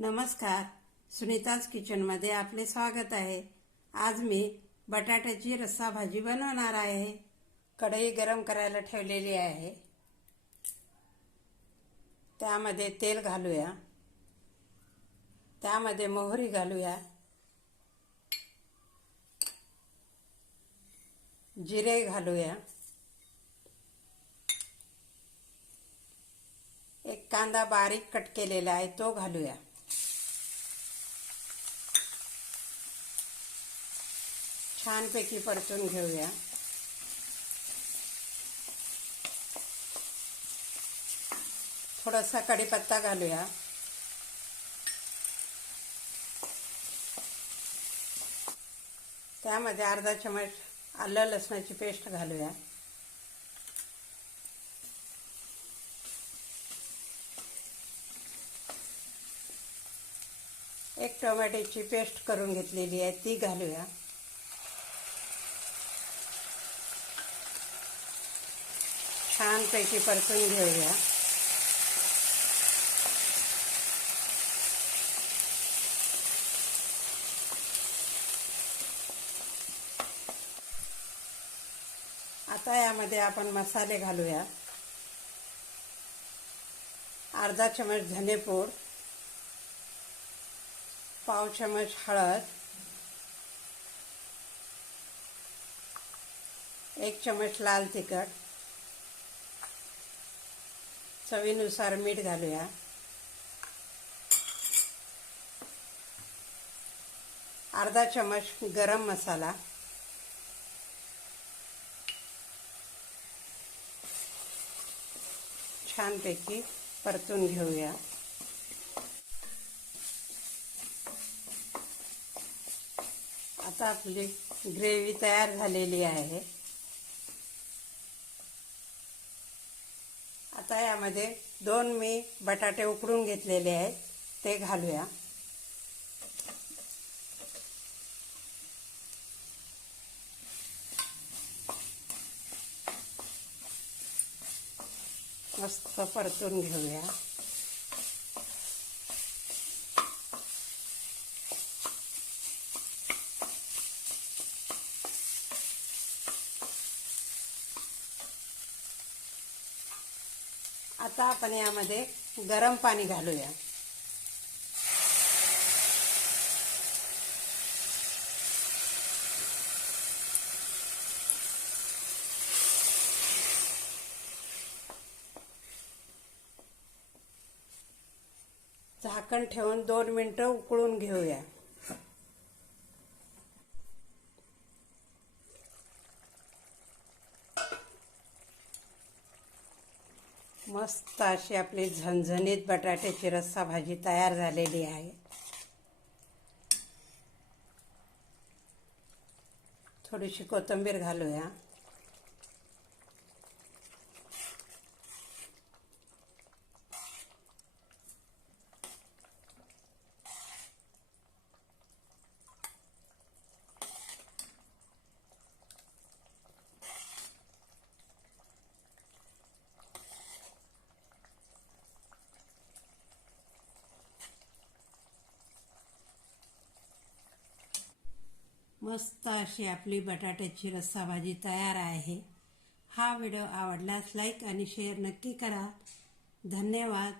नमस्कार. सुनीताज किचनमध्ये आपले स्वागत आहे. आज मी बटाट्याची रस्सा भाजी बनवणार आहे. कढई गरम करायला ठेवलेली आहे. त्यामध्ये तेल घालूया. त्यामध्ये मोहरी घालूया. जिरे घालूया. एक कांदा बारीक कट केलेला आहे तो घालूया. छानपैकी परतून घेऊया. थोडासा कढीपत्ता घालूया. त्यामध्ये अर्धा चमच आलं लसणाची पेस्ट घालूया. एक टोमॅटोची पेस्ट करून घेतलेली आहे ती घालूया. छानपैकी परतून घेऊया. आता यामध्ये आपण मसाले घालूया. अर्धा चमच धनेपूड पाव चमच हळद एक चमच लाल तिखट चवीनुसार मीठ घालूया. अर्धा चमच गरम मसाला. छानपैकी परतून घेऊया. आता आपली ग्रेव्ही तयार झालेली आहे. आता यामध्ये दोन मी बटाटे उकडून घेतलेले आहेत ते घालूया. मस्त परतून घेऊया. आता आपण यामध्ये गरम पाणी घालूया. झाकण ठेवून दोन मिनटं उकळून घेऊया. मस्त अशी आपली झणझणीत बटाट्याची रस्सा भाजी तयार झालेली आहे. थोडीशी कोथिंबीर घालूया. मस्त अशी आपली बटाट्याची रस्सा भाजी तयार आहे. हा व्हिडिओ आवडल्यास लाईक आणि शेअर नक्की करा. धन्यवाद.